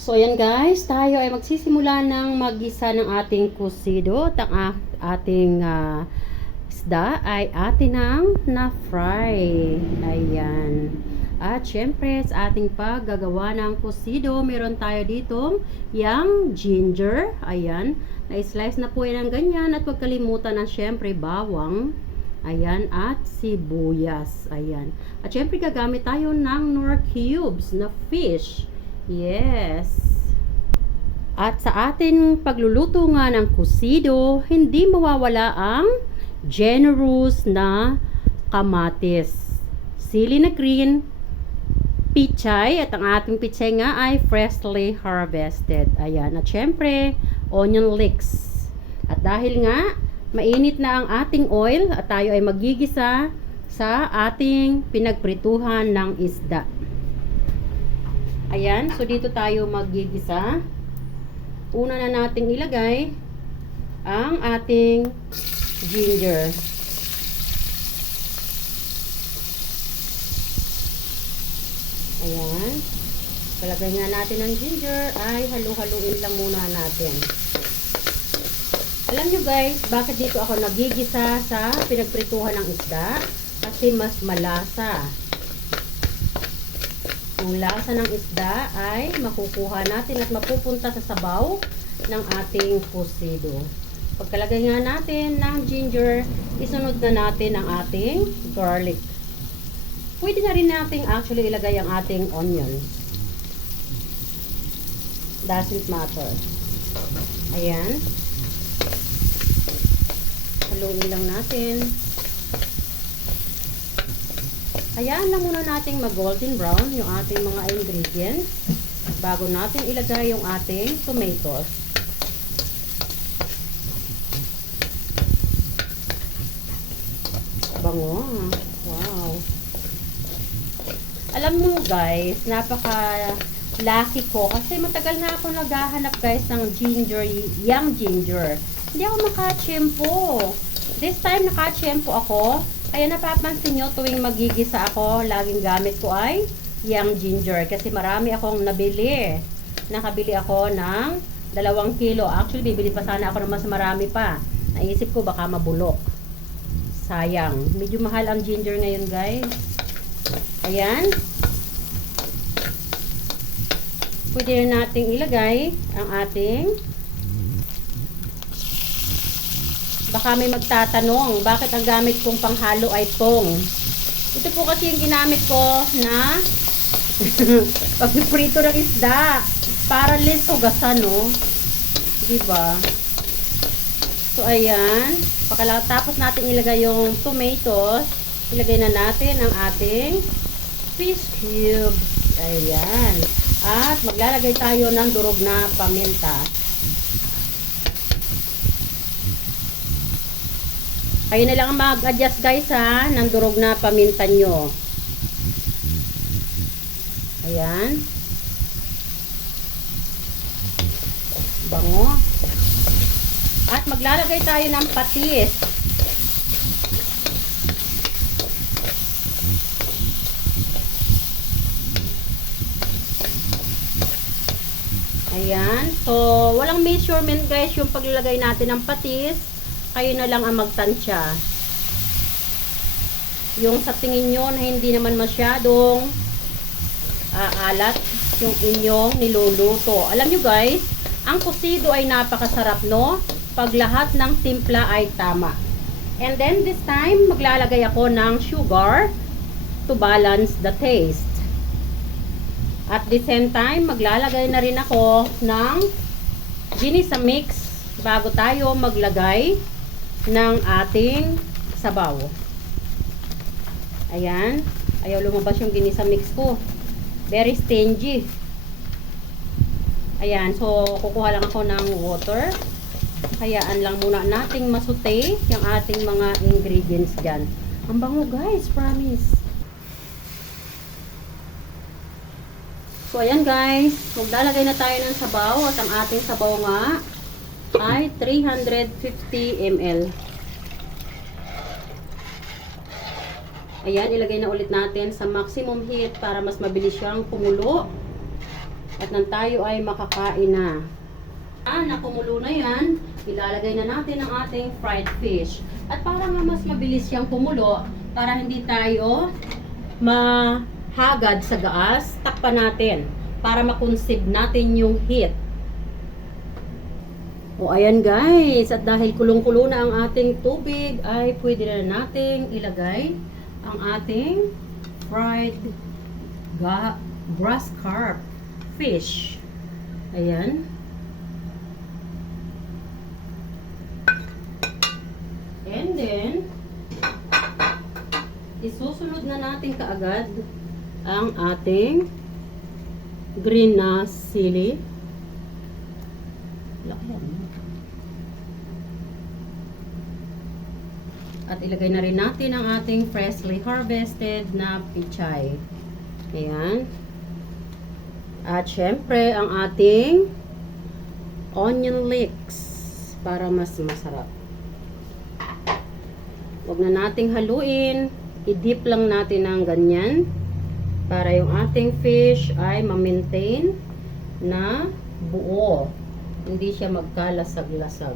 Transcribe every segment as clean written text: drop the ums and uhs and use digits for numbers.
So, ayan guys, tayo ay magsisimula ng mag-isa ng ating kusido at ang ating isda ay atin ang na-fry. Ayan. At syempre, sa ating paggagawa ng kusido, meron tayo ditong yang ginger. Ayan. Na-slice na po yan ng ganyan at huwag kalimutan na syempre bawang. Ayan, at sibuyas. Ayan. At syempre, gagamit tayo ng Knorr cubes na fish. Yes. At sa ating pagluluto nga ng kusido, hindi mawawala ang generous na kamatis, sili na green, pichay, at ang ating pichay nga ay freshly harvested. Ayan. At syempre, onion leeks. At dahil nga, mainit na ang ating oil at tayo ay magigisa sa ating pinagprituhan ng isda. Ayan, so dito tayo magigisa. Una na nating ilagay ang ating ginger. Ayan. Palagay nga natin ang ginger ay halu-haluin lang muna natin. Alam nyo guys, bakit dito ako nagigisa sa pinagprituhan ng isda? Kasi mas malasa. Ang lasa ng isda ay makukuha natin at mapupunta sa sabaw ng ating kusido. Pagkalagay nga natin ng ginger, isunod na natin ang ating garlic. Pwede na rin natin actually ilagay ang ating onions. Doesn't matter. Ayan. Haluin lang natin. Hayaan lang muna nating mag-golden brown yung ating mga ingredients bago natin ilagay yung ating tomatoes. Bango. Wow. Alam mo guys, napaka-lucky ko kasi matagal na ako naghahanap guys ng ginger, young ginger. Hindi ako makachempo. This time nakachempo ako. Kaya napapansin nyo tuwing magigisa ako, laging gamit ko ay young ginger. Kasi marami akong nabili. Nakabili ako ng 2 kilo. Actually, bibili pa sana ako ng mas marami pa. Naisip ko baka mabulok. Sayang. Medyo mahal ang ginger ngayon guys. Ayan. Pwede na nating ilagay ang ating. Baka may magtatanong, bakit ang gamit kong panghalo ay tong? Ito po kasi yung ginamit ko na pagpiprito ng isda. Para less hugasan, no? Diba? So, ayan. Tapos natin ilagay yung tomatoes. Ilagay na natin ang ating fish cubes. Ayan. At maglalagay tayo ng durog na paminta. Kayo na lang mag-adjust guys ha, ng durog na paminta nyo. Ayan. Bango. At maglalagay tayo ng patis. Ayan. So, walang measurement guys yung paglalagay natin ng patis. Kayo na lang ang magtansya. Yung sa tingin nyo na hindi naman masyadong alat yung inyong niluluto. Alam nyo guys, ang kusido ay napakasarap, no? Pag lahat ng timpla ay tama. And then this time, maglalagay ako ng sugar to balance the taste. At the same time, maglalagay na rin ako ng ginisa mix bago tayo maglagay ng ating sabaw. Ayan. Ayaw lumabas yung ginisa mix ko. Very stingy. Ayan. So, kukuha lang ako ng water. Hayaan lang muna nating masute yung ating mga ingredients dyan. Ang bango guys, promise. So, ayan guys. Maglalagay na tayo ng sabaw. At ang ating sabaw nga ay 350 ml. Ayan, ilagay na ulit natin sa maximum heat para mas mabilis siyang kumulo. At nang tayo ay makakain na. Nakumulo na yan, ilalagay na natin ang ating fried fish. At para nga mas mabilis siyang kumulo, para hindi tayo mahagad sa gas, takpan natin para makonsib natin yung heat. O ayan guys, at dahil kulong-kulo na ang ating tubig, ay pwede na nating ilagay ang ating fried grass carp fish. Ayan. And then, isusunod na natin kaagad ang ating green na sili. At ilagay na rin natin ang ating freshly harvested na pichay. Ayan. At syempre, ang ating onion leeks para mas masarap. Huwag na nating haluin. I-dip lang natin ng ganyan para yung ating fish ay ma-maintain na buo. Hindi siya magkalasag-lasag.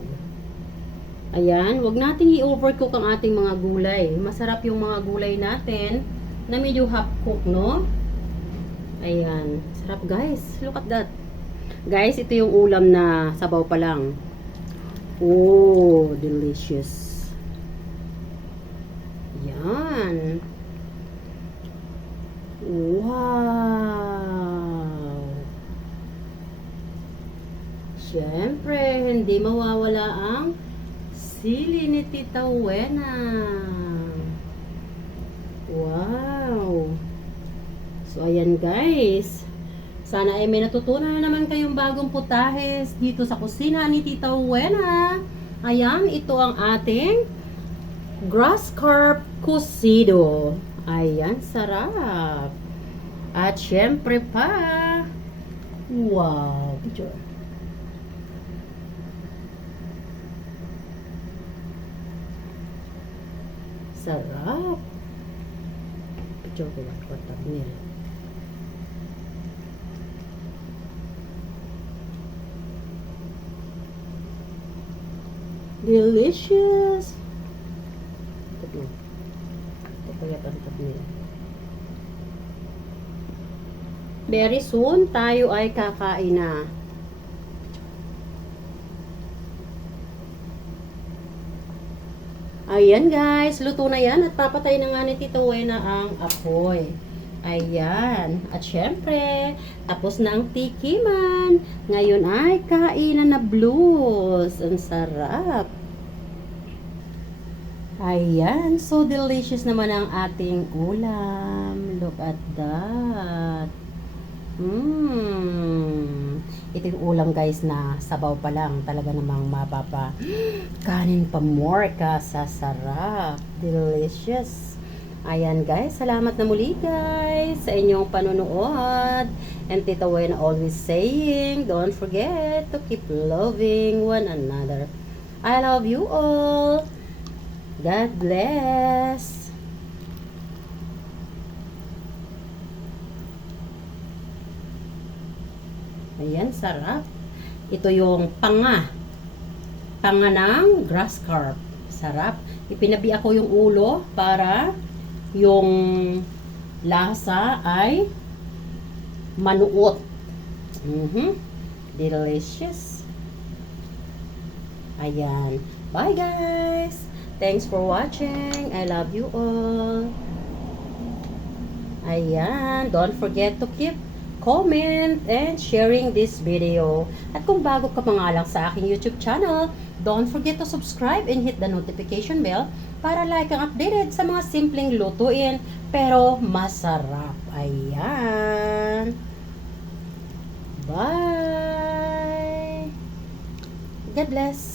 Ayan, wag nating i-overcook ang ating mga gulay. Masarap yung mga gulay natin na medyo half cook, no? Ayan, sarap guys. Look at that. Guys, ito yung ulam na sabaw pa lang. Oh, delicious. Yan. Wow. Siyempre, hindi mawawala ang sili ni Tita Wena. Wow. So, ayan guys. Sana ay may natutunan na naman kayong bagong putahes dito sa kusina ni Tita Wena. Ayan, ito ang ating grass carp cocido. Ayan, sarap. At syempre pa. Wow. Picture. Sarap. Picture ko lang. Thumbnail. Delicious. Ito pala ang thumbnail. Very soon, tayo ay kakain na. Ayan guys, luto na yan at papatay na nga ni Tita Wena ang apoy. Ayan. At syempre, tapos na ang tikiman. Ngayon ay kainan na blues. Ang sarap. Ayan. So delicious naman ang ating ulam. Look at that. Ito yung ulam guys na sabaw pa lang. Talaga namang mapapa kanin pa more ka sa sarap. Delicious. Ayan guys, salamat na muli guys sa inyong panonood. And Tita Wena always saying, don't forget to keep loving one another. I love you all. God bless. Ayan, sarap. Ito yung panga ng grass carp. Sarap. Ipinabi ako yung ulo para yung lasa ay manuot. Delicious. Ayan. Bye guys. Thanks for watching. I love you all. Ayan. Don't forget to keep comment and sharing this video. At kung bago ka mga lang sa aking YouTube channel, don't forget to subscribe and hit the notification bell para like ang updated sa mga simpleng lutuin pero masarap. Ayan. Bye. God bless.